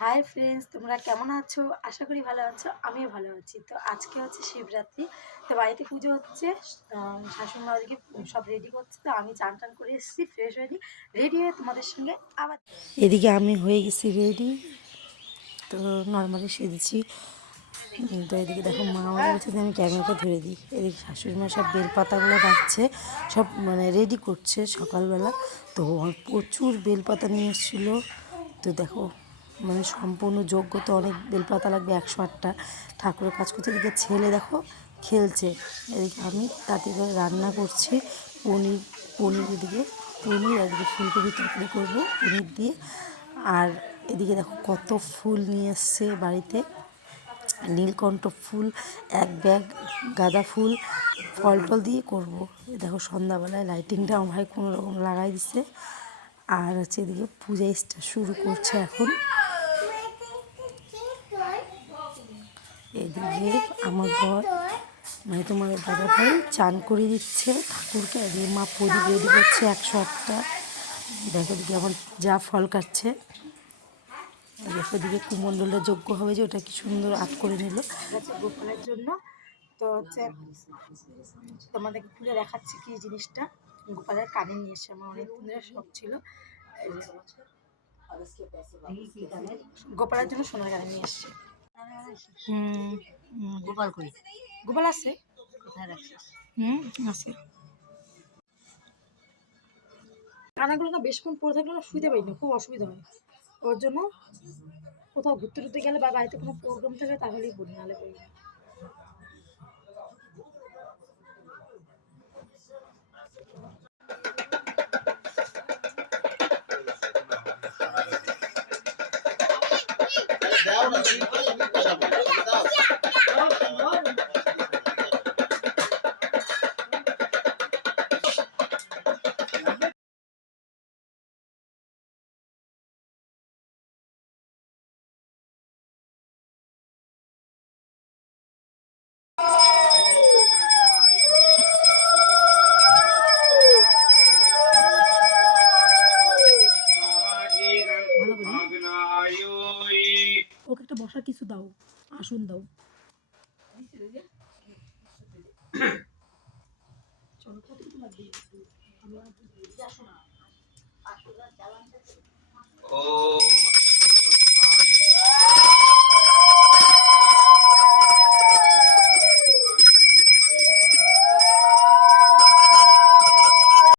Hi friends, তোমরা কেমন আছো? আশা করি ভালো আছো। আমিও ভালো আছি। তো আজকে হচ্ছে শিবরাত্রি, তো বাড়িতে পুজো হচ্ছে। শাশুড়িমা ওদিকে সব রেডি করছে, তো আমি চান টান করে এসেছি, ফ্রেশ হয়ে রেডি হয়ে তোমাদের সঙ্গে আবার এদিকে আমি হয়ে গেছি রেডি। তো নর্মালি সেজেছি। তো এদিকে দেখো মা বলছে যে আমি ক্যামেরাটা ধরে দিই। এদিকে শাশুড়িমা সব বেলপাতাগুলো রাখছে, সব মানে রেডি করছে সকালবেলা। তো প্রচুর বেলপাতা নিয়ে এসেছিলো। তো দেখো মানে সম্পূর্ণ যোগ্য তো অনেক বেলপাতা লাগবে, 108টা ঠাকুরের কাজ করতে। এদিকে ছেলে দেখো খেলছে, এদিকে আমি তাতে করে রান্না করছি পনির। এদিকে পনির আর এদিকে ফুলকপি তরকারি করবো পনির দিয়ে। আর এদিকে দেখো কত ফুল নিয়ে এসছে বাড়িতে, নীলকণ্ঠ ফুল, এক ব্যাগ গাঁদা ফুল, ফল টল দিয়ে করবো। দেখো সন্ধ্যাবেলায় লাইটিংটা আমার ভাই কোনো রকম লাগাই দিছে। আর হচ্ছে এদিকে পূজা শুরু করছে এখন। এদিকে আমার বর মানে তোমাদের দাদা ভাই চান করে দিচ্ছে ঠাকুরকে। এদিকে মা প্রদীপ রেডি করছে 108টা। দেখো দিকে আমার যা ফল কাটছে। ওদিকে কুমণ্ডলের যজ্ঞ হবে, যে ওটা কি সুন্দর আর্ট করে নিল গোপালের জন্য। তো হচ্ছে তোমাদেরকে খুলে দেখাচ্ছি কি জিনিসটা। গোপালের কানে নিয়ে এসছে, আমার অনেক দিনের শখ ছিল। গোপালের জন্য সোনার কানে নিয়ে এসছে। গোপাল কই? গোপাল আছে, কোথায় রাখছিস? আছে। কানাগুলো না বেশক্ষণ পরে থাকলে না শুইতে পারি না, খুব অসুবিধা হয়। ওর জন্য কোথাও ঘুরতে টুরতে গেলে বা বাড়িতে কোনো প্রোগ্রাম থাকলে তাহলেই পড়ি, নাহলে পড়ি না। ওকে একটা বসার কিছু দাও, আসুন দাও। চলো কতটুকু লাগবে? ও